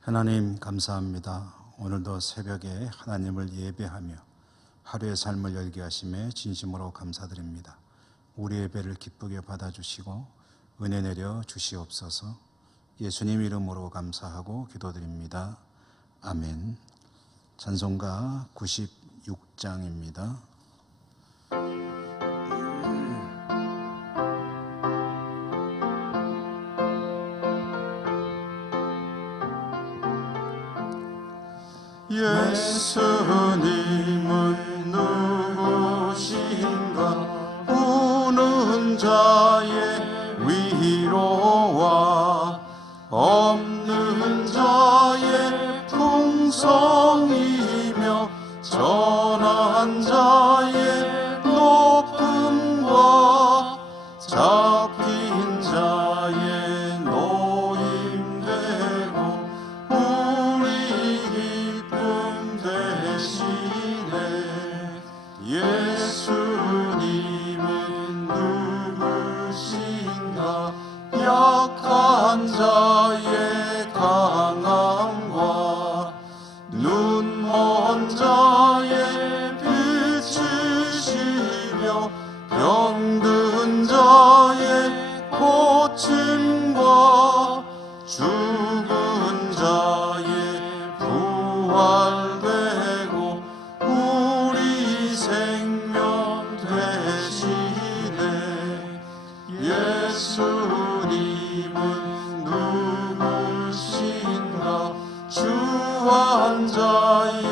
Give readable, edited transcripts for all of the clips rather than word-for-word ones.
하나님 감사합니다. 오늘도 새벽에 하나님을 예배하며 하루의 삶을 열게 하심에 진심으로 감사드립니다. 우리 예배를 기쁘게 받아주시고 은혜 내려 주시옵소서. 예수님 이름으로 감사하고 기도드립니다. 아멘. 찬송가 96장입니다. 예수님은 누구신가? 우는 자의 위로와 없는 자의 풍성이며 전한 자의 높음과 잡힌 자의 노임되고 예수님은 누구신가? 약한 자의 강함과 눈먼 자의 비추시며 병든 자의 고침과 죽은 자의 부활되고 우리 생명 되시네. 예수님은 누구신가? 주한 자의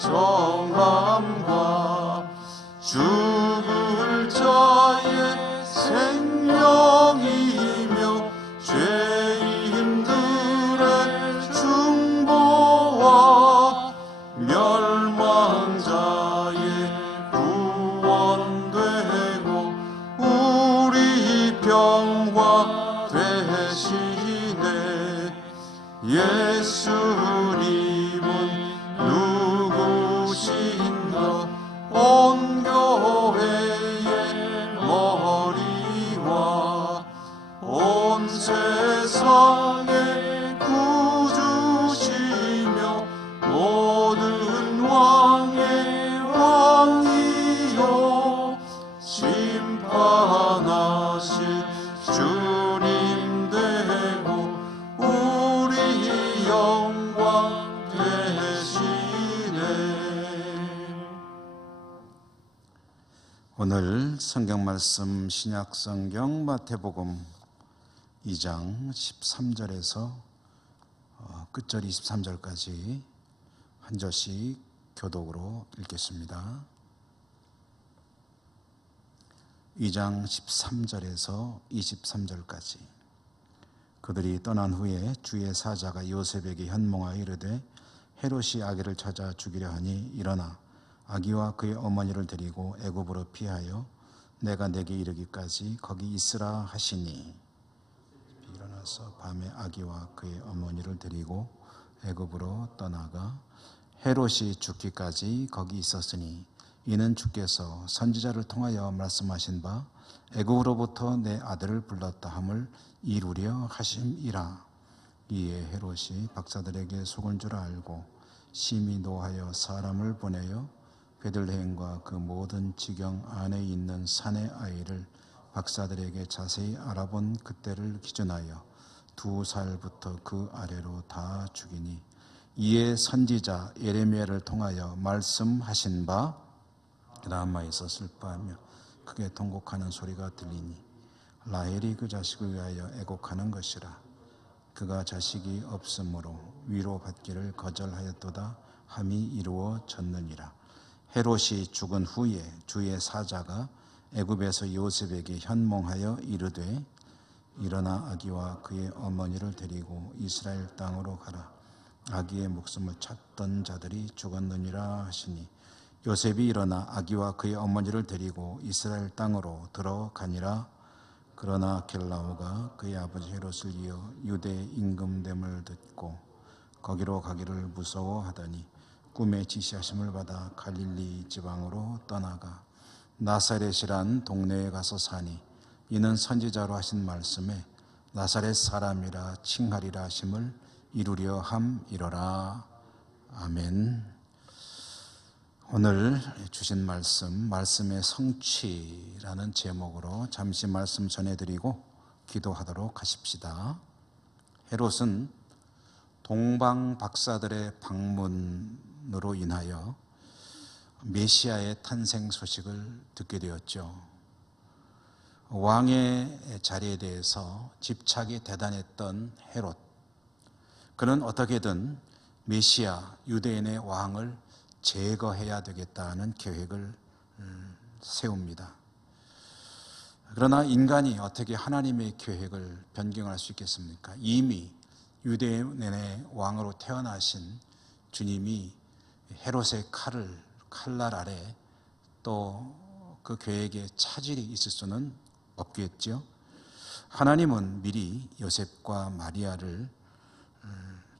정함과 죽을 자의 생명이며 죄인들의 중보와 멸망자의 구원되고 우리 병과 되시네. 예수님은 누구신가? 온 교회의 머리와 온 세상의 구주시며 모든 왕의 왕이요 심판하실 주님 되고 우리 영광 되시네. 오늘 성경 말씀 신약 성경 마태복음 2장 13절에서 끝절 23절까지 한 절씩 교독으로 읽겠습니다. 2장 13절에서 23절까지. 그들이 떠난 후에 주의 사자가 요셉에게 현몽하여 이르되 헤롯이 아기를 찾아 죽이려 하니 일어나 아기와 그의 어머니를 데리고 애굽으로 피하여 내가 내게 이르기까지 거기 있으라 하시니 일어나서 밤에 아기와 그의 어머니를 데리고 애굽으로 떠나가 헤롯이 죽기까지 거기 있었으니 이는 주께서 선지자를 통하여 말씀하신 바 애굽으로부터 내 아들을 불렀다 함을 이루려 하심이라. 이에 헤롯이 박사들에게 속은 줄 알고 심히 노하여 사람을 보내어 베들레헴과 그 모든 지경 안에 있는 산의 아이를 박사들에게 자세히 알아본 그때를 기준하여 2살부터 그 아래로 다 죽이니 이에 선지자 예레미야를 통하여 말씀하신 바 라마에서 슬퍼하며 크게 통곡하는 소리가 들리니 라헬이 그 자식을 위하여 애곡하는 것이라. 그가 자식이 없으므로 위로받기를 거절하였도다 함이 이루어졌느니라. 헤롯이 죽은 후에 주의 사자가 애굽에서 요셉에게 현몽하여 이르되 일어나 아기와 그의 어머니를 데리고 이스라엘 땅으로 가라. 아기의 목숨을 찾던 자들이 죽었느니라 하시니 요셉이 일어나 아기와 그의 어머니를 데리고 이스라엘 땅으로 들어가니라. 그러나 겔라오가 그의 아버지 헤롯을 이어 유대의 임금됨을 듣고 거기로 가기를 무서워하더니 꿈에 지시하심을 받아 갈릴리 지방으로 떠나가 나사렛이란 동네에 가서 사니 이는 선지자로 하신 말씀에 나사렛 사람이라 칭하리라 하심을 이루려 함이로라. 아멘. 오늘 주신 말씀의 성취라는 제목으로 잠시 말씀 전해드리고 기도하도록 하십시다. 헤롯은 동방 박사들의 방문으로 인하여 메시아의 탄생 소식을 듣게 되었죠. 왕의 자리에 대해서 집착이 대단했던 헤롯, 그는 어떻게든 메시아 유대인의 왕을 제거해야 되겠다는 계획을 세웁니다. 그러나 인간이 어떻게 하나님의 계획을 변경할 수 있겠습니까? 이미 유대인의 왕으로 태어나신 주님이 헤롯의 칼날 아래 또 그 계획에 차질이 있을 수는 없겠죠. 하나님은 미리 요셉과 마리아를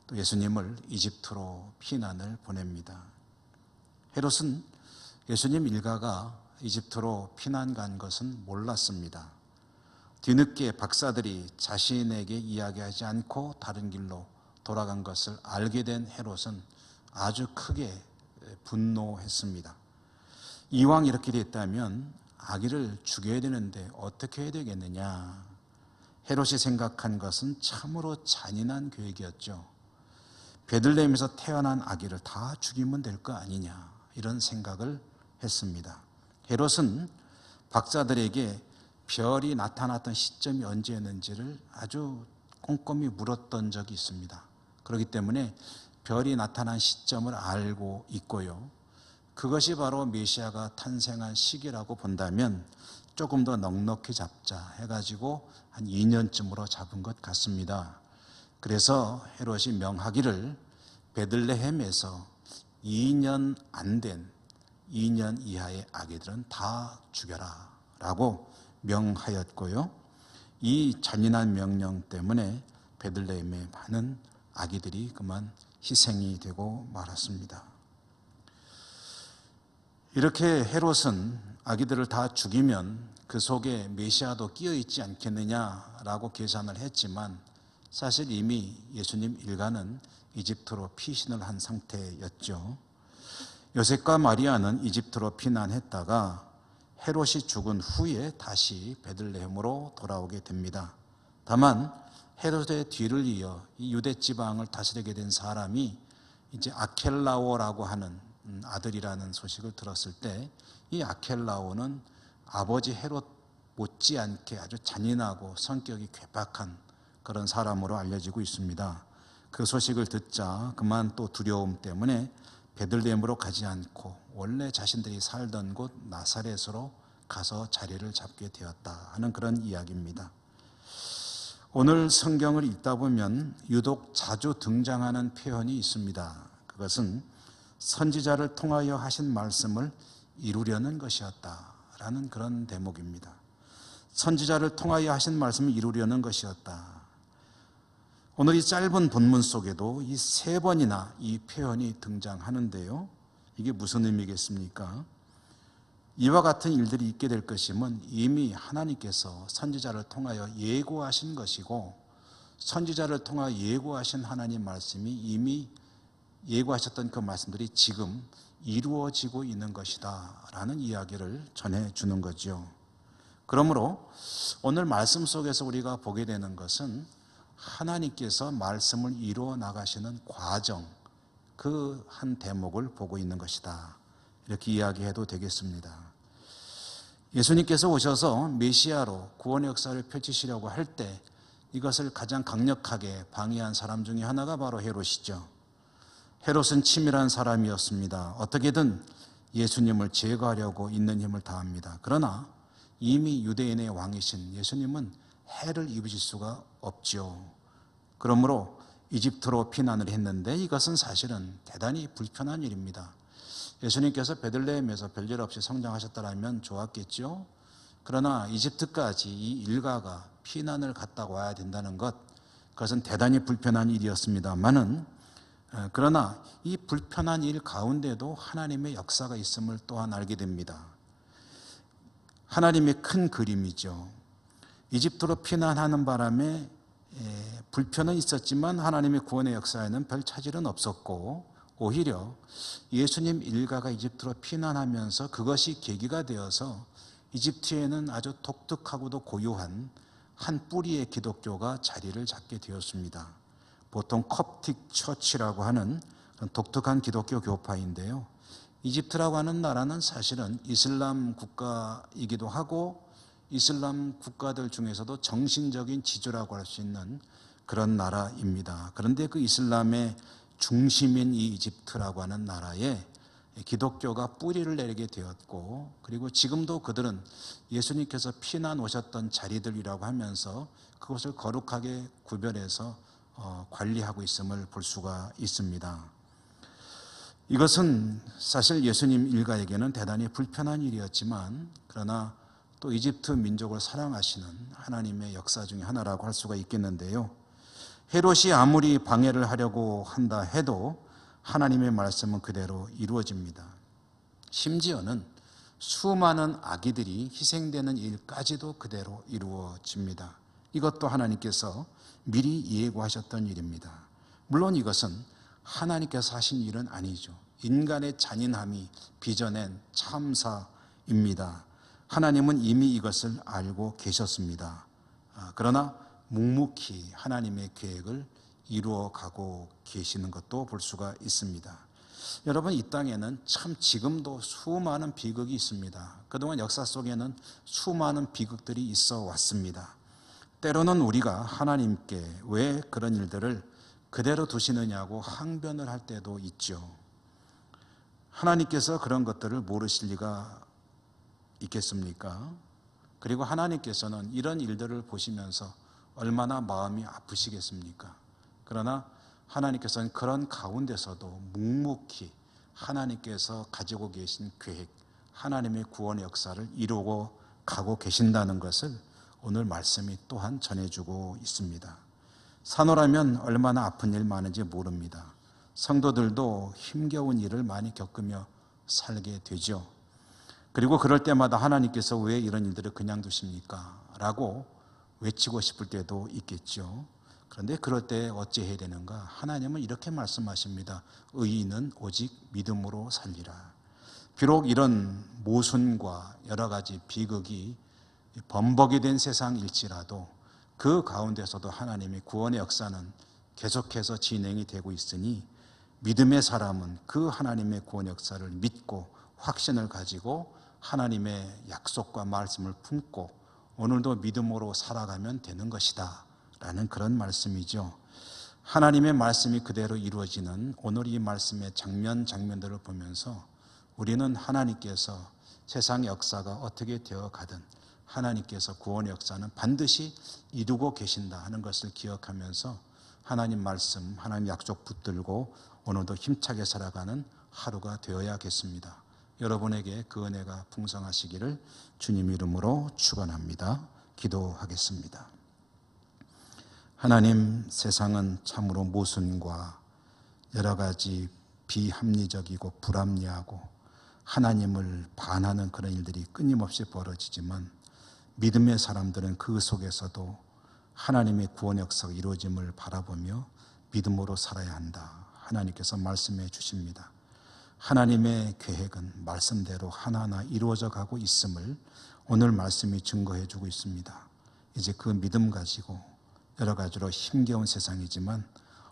또 예수님을 이집트로 피난을 보냅니다. 헤롯은 예수님 일가가 이집트로 피난 간 것은 몰랐습니다. 뒤늦게 박사들이 자신에게 이야기하지 않고 다른 길로 돌아간 것을 알게 된 헤롯은 아주 크게 분노했습니다. 이왕 이렇게 됐다면 아기를 죽여야 되는데 어떻게 해야 되겠느냐. 헤롯이 생각한 것은 참으로 잔인한 계획이었죠. 베들레헴에서 태어난 아기를 다 죽이면 될 거 아니냐, 이런 생각을 했습니다. 헤롯은 박사들에게 별이 나타났던 시점이 언제였는지를 아주 꼼꼼히 물었던 적이 있습니다. 그렇기 때문에 별이 나타난 시점을 알고 있고요. 그것이 바로 메시아가 탄생한 시기라고 본다면 조금 더 넉넉히 잡자 해가지고 한 2년쯤으로 잡은 것 같습니다. 그래서 헤롯이 명하기를 베들레헴에서 2년 안 된 2년 이하의 아기들은 다 죽여라 라고 명하였고요. 이 잔인한 명령 때문에 베들레헴의 많은 아기들이 그만 희생이 되고 말았습니다. 이렇게 헤롯은 아기들을 다 죽이면 그 속에 메시아도 끼어 있지 않겠느냐라고 계산을 했지만 사실 이미 예수님 일가는 이집트로 피신을 한 상태였죠. 요셉과 마리아는 이집트로 피난했다가 헤롯이 죽은 후에 다시 베들레헴으로 돌아오게 됩니다. 다만 헤롯의 뒤를 이어 이 유대 지방을 다스리게 된 사람이 이제 아켈라오라고 하는 아들이라는 소식을 들었을 때 이 아켈라오는 아버지 헤롯 못지않게 아주 잔인하고 성격이 괴팍한 그런 사람으로 알려지고 있습니다. 그 소식을 듣자 그만 또 두려움 때문에 베들레헴으로 가지 않고 원래 자신들이 살던 곳 나사렛으로 가서 자리를 잡게 되었다 하는 그런 이야기입니다. 오늘 성경을 읽다 보면 유독 자주 등장하는 표현이 있습니다. 그것은 선지자를 통하여 하신 말씀을 이루려는 것이었다라는 그런 대목입니다. 선지자를 통하여 하신 말씀을 이루려는 것이었다. 오늘 이 짧은 본문 속에도 이 3번이나 이 표현이 등장하는데요. 이게 무슨 의미겠습니까? 이와 같은 일들이 있게 될 것임은 이미 하나님께서 선지자를 통하여 예고하신 것이고 선지자를 통하여 예고하신 하나님 말씀이 이미 예고하셨던 그 말씀들이 지금 이루어지고 있는 것이다 라는 이야기를 전해주는 거죠. 그러므로 오늘 말씀 속에서 우리가 보게 되는 것은 하나님께서 말씀을 이루어 나가시는 과정, 그 한 대목을 보고 있는 것이다, 이렇게 이야기해도 되겠습니다. 예수님께서 오셔서 메시아로 구원의 역사를 펼치시려고 할 때 이것을 가장 강력하게 방해한 사람 중에 하나가 바로 헤롯이죠. 헤롯은 치밀한 사람이었습니다. 어떻게든 예수님을 제거하려고 있는 힘을 다합니다. 그러나 이미 유대인의 왕이신 예수님은 해를 입으실 수가 없죠. 그러므로 이집트로 피난을 했는데 이것은 사실은 대단히 불편한 일입니다. 예수님께서 베들레헴에서 별일 없이 성장하셨다면 좋았겠죠. 그러나 이집트까지 이 일가가 피난을 갔다 와야 된다는 것, 그것은 대단히 불편한 일이었습니다만은, 그러나 이 불편한 일 가운데도 하나님의 역사가 있음을 또한 알게 됩니다. 하나님의 큰 그림이죠. 이집트로 피난하는 바람에 불편은 있었지만 하나님의 구원의 역사에는 별 차질은 없었고, 오히려 예수님 일가가 이집트로 피난하면서 그것이 계기가 되어서 이집트에는 아주 독특하고도 고유한 한 뿌리의 기독교가 자리를 잡게 되었습니다. 보통 콥틱 처치라고 하는 독특한 기독교 교파인데요. 이집트라고 하는 나라는 사실은 이슬람 국가이기도 하고 이슬람 국가들 중에서도 정신적인 지주라고 할 수 있는 그런 나라입니다. 그런데 그 이슬람의 중심인 이 이집트라고 하는 나라에 기독교가 뿌리를 내리게 되었고, 그리고 지금도 그들은 예수님께서 피난 오셨던 자리들이라고 하면서 그것을 거룩하게 구별해서 관리하고 있음을 볼 수가 있습니다. 이것은 사실 예수님 일가에게는 대단히 불편한 일이었지만, 그러나 또 이집트 민족을 사랑하시는 하나님의 역사 중에 하나라고 할 수가 있겠는데요. 헤롯이 아무리 방해를 하려고 한다 해도 하나님의 말씀은 그대로 이루어집니다. 심지어는 수많은 아기들이 희생되는 일까지도 그대로 이루어집니다. 이것도 하나님께서 미리 예고하셨던 일입니다. 물론 이것은 하나님께서 하신 일은 아니죠. 인간의 잔인함이 빚어낸 참사입니다. 하나님은 이미 이것을 알고 계셨습니다. 그러나 묵묵히 하나님의 계획을 이루어가고 계시는 것도 볼 수가 있습니다. 여러분, 이 땅에는 참 지금도 수많은 비극이 있습니다. 그동안 역사 속에는 수많은 비극들이 있어 왔습니다. 때로는 우리가 하나님께 왜 그런 일들을 그대로 두시느냐고 항변을 할 때도 있죠. 하나님께서 그런 것들을 모르실 리가 있겠습니까? 그리고 하나님께서는 이런 일들을 보시면서 얼마나 마음이 아프시겠습니까? 그러나 하나님께서는 그런 가운데서도 묵묵히 하나님께서 가지고 계신 계획, 하나님의 구원의 역사를 이루고 가고 계신다는 것을 오늘 말씀이 또한 전해주고 있습니다. 산호라면 얼마나 아픈 일 많은지 모릅니다. 성도들도 힘겨운 일을 많이 겪으며 살게 되죠. 그리고 그럴 때마다 하나님께서 왜 이런 일들을 그냥 두십니까? 라고 외치고 싶을 때도 있겠죠. 그런데 그럴 때 어찌해야 되는가? 하나님은 이렇게 말씀하십니다. 의인은 오직 믿음으로 살리라. 비록 이런 모순과 여러 가지 비극이 범벅이 된 세상일지라도 그 가운데서도 하나님의 구원의 역사는 계속해서 진행이 되고 있으니 믿음의 사람은 그 하나님의 구원 역사를 믿고 확신을 가지고 하나님의 약속과 말씀을 품고 오늘도 믿음으로 살아가면 되는 것이다 라는 그런 말씀이죠. 하나님의 말씀이 그대로 이루어지는 오늘 이 말씀의 장면들을 보면서 우리는 하나님께서 세상 역사가 어떻게 되어 가든 하나님께서 구원의 역사는 반드시 이루고 계신다 하는 것을 기억하면서 하나님 말씀, 하나님 약속 붙들고 오늘도 힘차게 살아가는 하루가 되어야겠습니다. 여러분에게 그 은혜가 풍성하시기를 주님 이름으로 축원합니다. 기도하겠습니다. 하나님, 세상은 참으로 모순과 여러 가지 비합리적이고 불합리하고 하나님을 반하는 그런 일들이 끊임없이 벌어지지만 믿음의 사람들은 그 속에서도 하나님의 구원 역사가 이루어짐을 바라보며 믿음으로 살아야 한다. 하나님께서 말씀해 주십니다. 하나님의 계획은 말씀대로 하나하나 이루어져 가고 있음을 오늘 말씀이 증거해 주고 있습니다. 이제 그 믿음 가지고 여러 가지로 힘겨운 세상이지만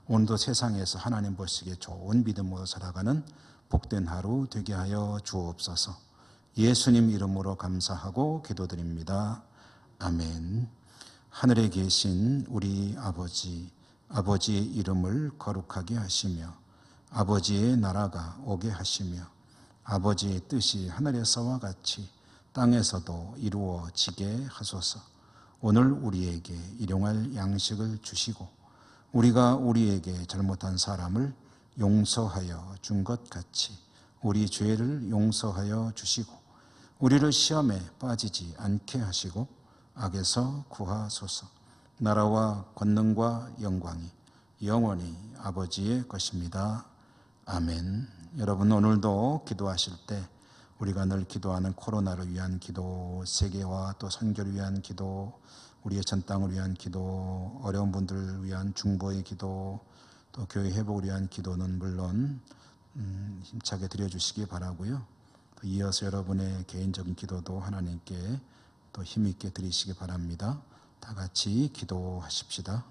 오늘도 세상에서 하나님 보시기에 좋은 믿음으로 살아가는 복된 하루 되게 하여 주옵소서. 예수님 이름으로 감사하고 기도드립니다. 아멘. 하늘에 계신 우리 아버지, 아버지의 이름을 거룩하게 하시며 아버지의 나라가 오게 하시며 아버지의 뜻이 하늘에서와 같이 땅에서도 이루어지게 하소서. 오늘 우리에게 일용할 양식을 주시고 우리가 우리에게 잘못한 사람을 용서하여 준 것 같이 우리 죄를 용서하여 주시고 우리를 시험에 빠지지 않게 하시고 악에서 구하소서. 나라와 권능과 영광이 영원히 아버지의 것입니다. 아멘. 여러분, 오늘도 기도하실 때 우리가 늘 기도하는 코로나를 위한 기도, 세계화 또 선교를 위한 기도, 우리의 전 땅을 위한 기도, 어려운 분들을 위한 중보의 기도, 또 교회 회복을 위한 기도는 물론 힘차게 드려주시기 바라고요. 또 이어서 여러분의 개인적인 기도도 하나님께 또 힘있게 드리시기 바랍니다. 다 같이 기도하십시다.